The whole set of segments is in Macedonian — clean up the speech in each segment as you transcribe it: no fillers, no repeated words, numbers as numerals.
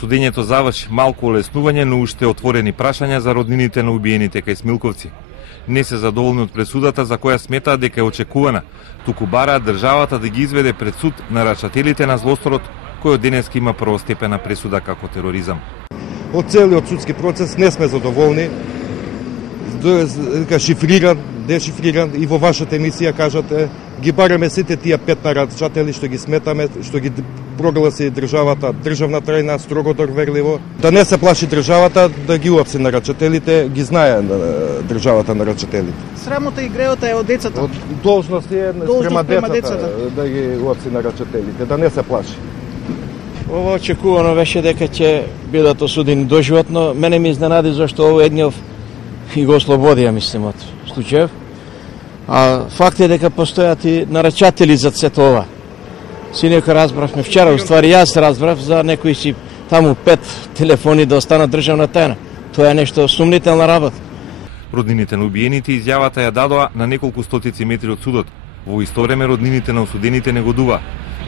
Судењето заврши малку олеснување, но уште отворени прашања за роднините на убиените кај Смилковци. Не се задоволни од пресудата за која сметаат дека е очекувана, туку бараат државата да ги изведе пред суд нарачателите на злосторот, кој од денеска има првостепена пресуда како тероризам. Од целиот судски процес не сме задоволни. Шифриран, дешифриран и во вашата емисија кажате ги бараме сите тие 5 нарачатели што ги сметаме, што ги прогласи државата државна тајна, строго доверливо. Да не се плаши државата да ги уапси нарачателите, ги знае државата нарачателите. Срамота и греота е од децата. Од должност е према децата да ги уапси нарачателите, да не се плаши. Ова очекувано беше дека ќе бидат осудени доживотно. Мене ми изненади зашто овој едниот и го ослободија, мислим, од случаев. А факт е дека постојат и нарачатели за сето ова. Синека разбравме вчера, уствари јас разбрав за некои си таму 5 телефони да останат државна тајна. Тоа е нешто сумнителна работа. Роднините на убиените изјавата ја дадоа на неколку стотици метри од судот. Во исто време роднините на осудените негодува.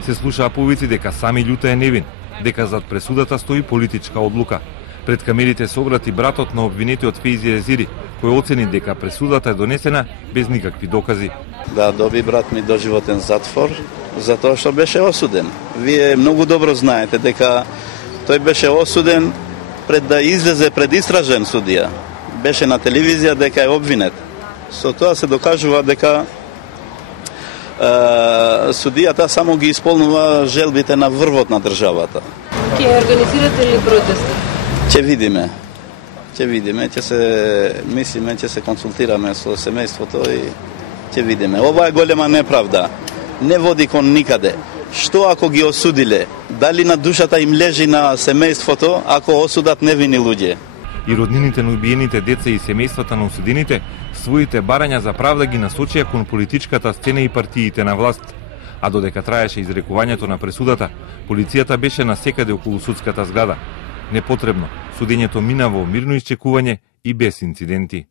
Се слушаа повици дека сами Љута е невин, дека зад пресудата стои политичка одлука. Пред камерите се обрати братот на обвинетиот Фейзи Езири, кој оцени дека пресудата е донесена без никакви докази. Да, доби брат ми доживотен затвор, затоа што беше осуден. Вие многу добро знаете дека тој беше осуден пред да излезе пред истражен судија. Беше на телевизија дека е обвинет. Со тоа се докажува дека судијата само ги исполнува желбите на врвот на државата. Ќе организирате ли протести? Ќе видиме, ќе се мислиме, ќе се консултираме со семејството и ќе видиме. Ова е голема неправда. Не води кон никаде. Што ако ги осудиле? Дали на душата им лежи на семејството ако осудат невини луѓе? И роднините на убиените деца и семејствата на осудените своите барања за правда ги насочија кон политичката сцена и партиите на власт. А додека траеше изрекувањето на пресудата, полицијата беше насекаде околу судската зграда. Непотребно, судењето мина во мирно исчекување и без инциденти.